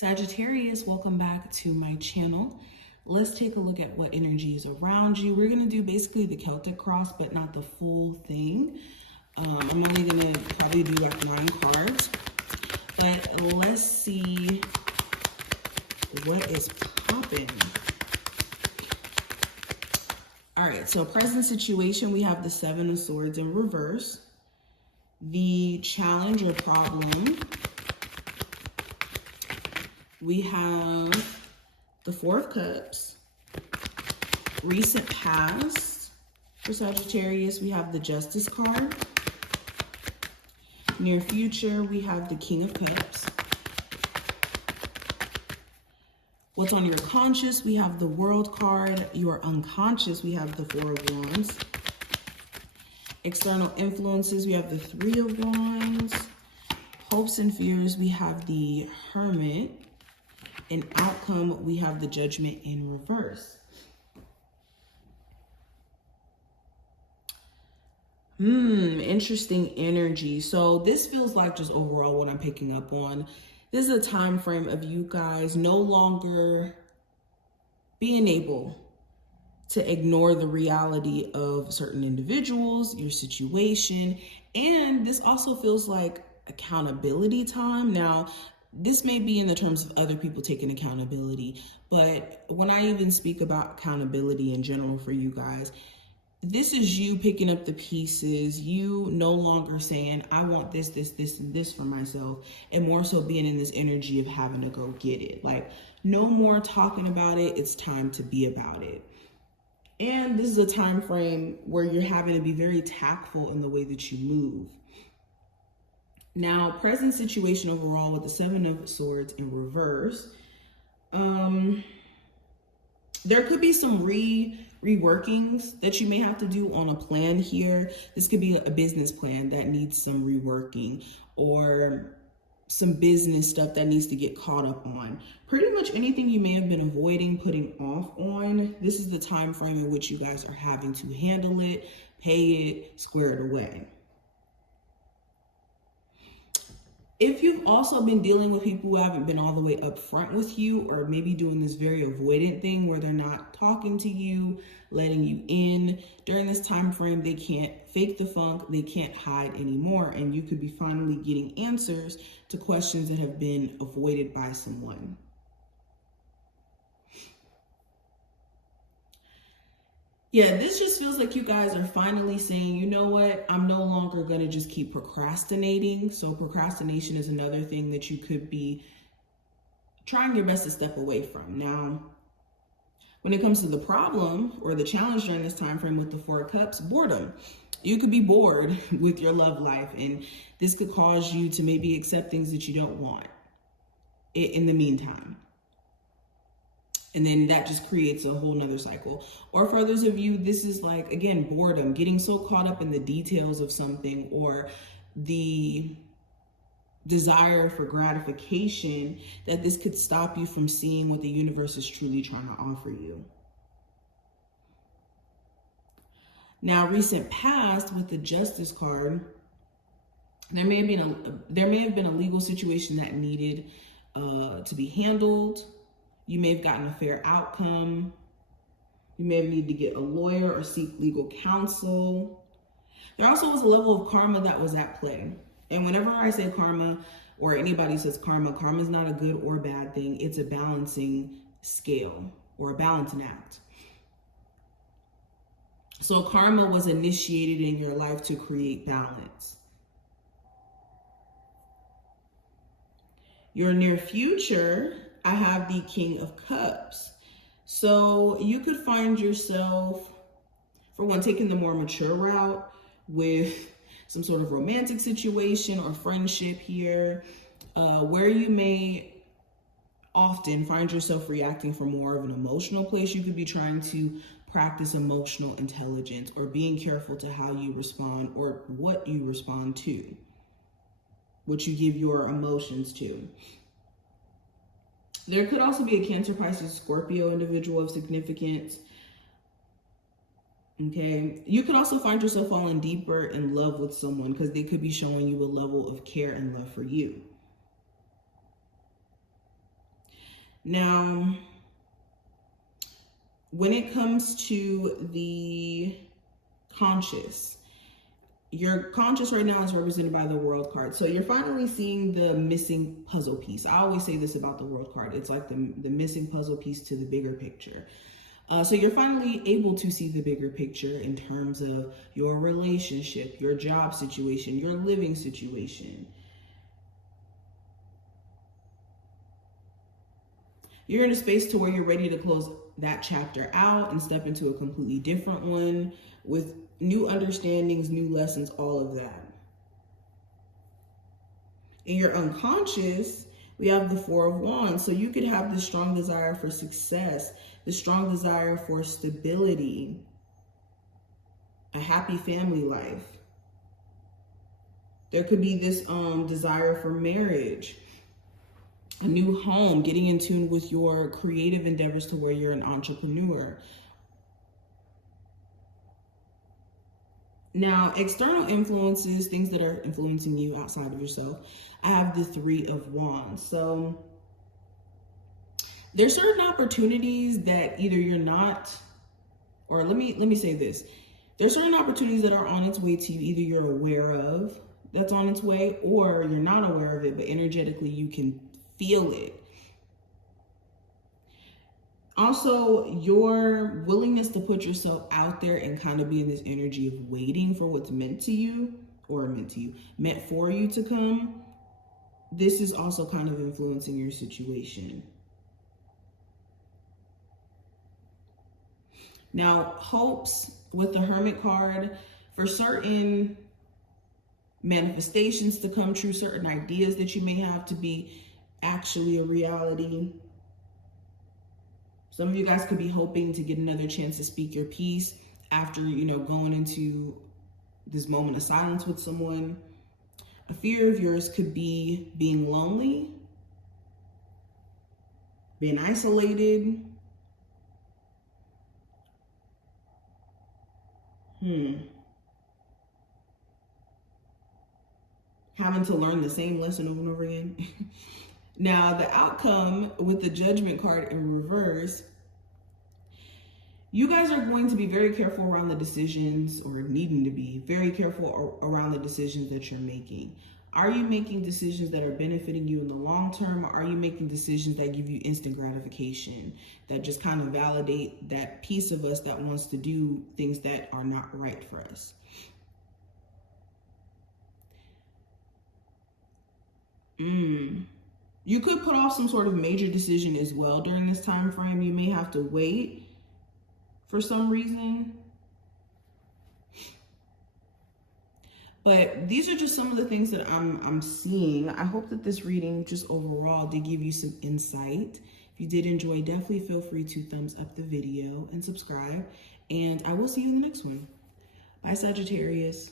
Sagittarius, welcome back to my channel. Let's take a look at what energy is around you. We're going to do basically the Celtic cross, but not the full thing. I'm only going to probably do like 9 cards. But let's see what is popping. All right, so present situation, we have the 7 of Swords in reverse. The challenge or problem, we have the 4 of Cups. Recent past for Sagittarius, we have the Justice card. Near future, we have the King of Cups. What's on your conscious, we have the World card. Your unconscious, we have the 4 of Wands. External influences, we have the 3 of Wands. Hopes and fears, we have the Hermit. In outcome, we have the Judgment in reverse. Interesting energy. So this feels like just overall what I'm picking up on. This is a time frame of you guys no longer being able to ignore the reality of certain individuals, your situation, and this also feels like accountability time. Now, this may be in the terms of other people taking accountability, but when I even speak about accountability in general for you guys, this is you picking up the pieces, you no longer saying, I want this, this, this, and this for myself, and more so being in this energy of having to go get it. Like, no more talking about it, it's time to be about it. And this is a time frame where you're having to be very tactful in the way that you move. Now, present situation overall with the 7 of Swords in reverse, there could be some reworkings that you may have to do on a plan here. This could be a business plan that needs some reworking, or some business stuff that needs to get caught up on. Pretty much anything you may have been avoiding, putting off on, this is the time frame in which you guys are having to handle it, pay it, square it away. If you've also been dealing with people who haven't been all the way up front with you, or maybe doing this very avoidant thing where they're not talking to you, letting you in, during this time frame, they can't fake the funk, they can't hide anymore, and you could be finally getting answers to questions that have been avoided by someone. Yeah, this just feels like you guys are finally saying, you know what, I'm no longer going to just keep procrastinating. So procrastination is another thing that you could be trying your best to step away from. Now, when it comes to the problem or the challenge during this time frame with the 4 of Cups, boredom. You could be bored with your love life, and this could cause you to maybe accept things that you don't want in the meantime. And then that just creates a whole nother cycle. Or for others of you, this is like, again, boredom, getting so caught up in the details of something, or the desire for gratification, that this could stop you from seeing what the universe is truly trying to offer you. Now, recent past with the Justice card, there may have been a legal situation that needed to be handled. You may have gotten a fair outcome. You may have needed to get a lawyer or seek legal counsel. There also was a level of karma that was at play. And whenever I say karma, or anybody says karma, karma is not a good or bad thing. It's a balancing scale, or a balancing act. So karma was initiated in your life to create balance. Your near future, I have the King of Cups. So you could find yourself, for one, taking the more mature route with some sort of romantic situation or friendship here, where you may often find yourself reacting from more of an emotional place. You could be trying to practice emotional intelligence, or being careful to how you respond, or what you respond to, what you give your emotions to. There could also be a Cancer, Pisces, Scorpio individual of significance. Okay. You could also find yourself falling deeper in love with someone, because they could be showing you a level of care and love for you. Now, when it comes to the conscious, your conscious right now is represented by the World card. So you're finally seeing the missing puzzle piece. I always say this about the World card. It's like the missing puzzle piece to the bigger picture. So you're finally able to see the bigger picture in terms of your relationship, your job situation, your living situation. You're in a space to where you're ready to close that chapter out and step into a completely different one with new understandings, new lessons, all of that. In your unconscious, we have the Four of Wands. So you could have this strong desire for success, the strong desire for stability, a happy family life. There could be this desire for marriage, a new home, getting in tune with your creative endeavors to where you're an entrepreneur. Now, external influences, things that are influencing you outside of yourself, I have the Three of Wands. So there's certain opportunities that either you're not, or let me say this. There's certain opportunities that are on its way to you, either you're aware of that's on its way, or you're not aware of it, but energetically you can feel it. Also, your willingness to put yourself out there and kind of be in this energy of waiting for what's meant to you, or meant for you to come. This is also kind of influencing your situation. Now, hopes with the Hermit card, for certain manifestations to come true, certain ideas that you may have to be actually a reality. Some of you guys could be hoping to get another chance to speak your piece after, going into this moment of silence with someone. A fear of yours could be being lonely, being isolated. Having to learn the same lesson over and over again. Now, the outcome with the Judgment card in reverse, you guys are going to be very careful around the decisions, or needing to be very careful around the decisions that you're making. Are you making decisions that are benefiting you in the long term, or are you making decisions that give you instant gratification, that just kind of validate that piece of us that wants to do things that are not right for us? You could put off some sort of major decision as well during this time frame. You may have to wait for some reason. But these are just some of the things that I'm seeing. I hope that this reading just overall did give you some insight. If you did enjoy, definitely feel free to thumbs up the video and subscribe. And I will see you in the next one. Bye, Sagittarius.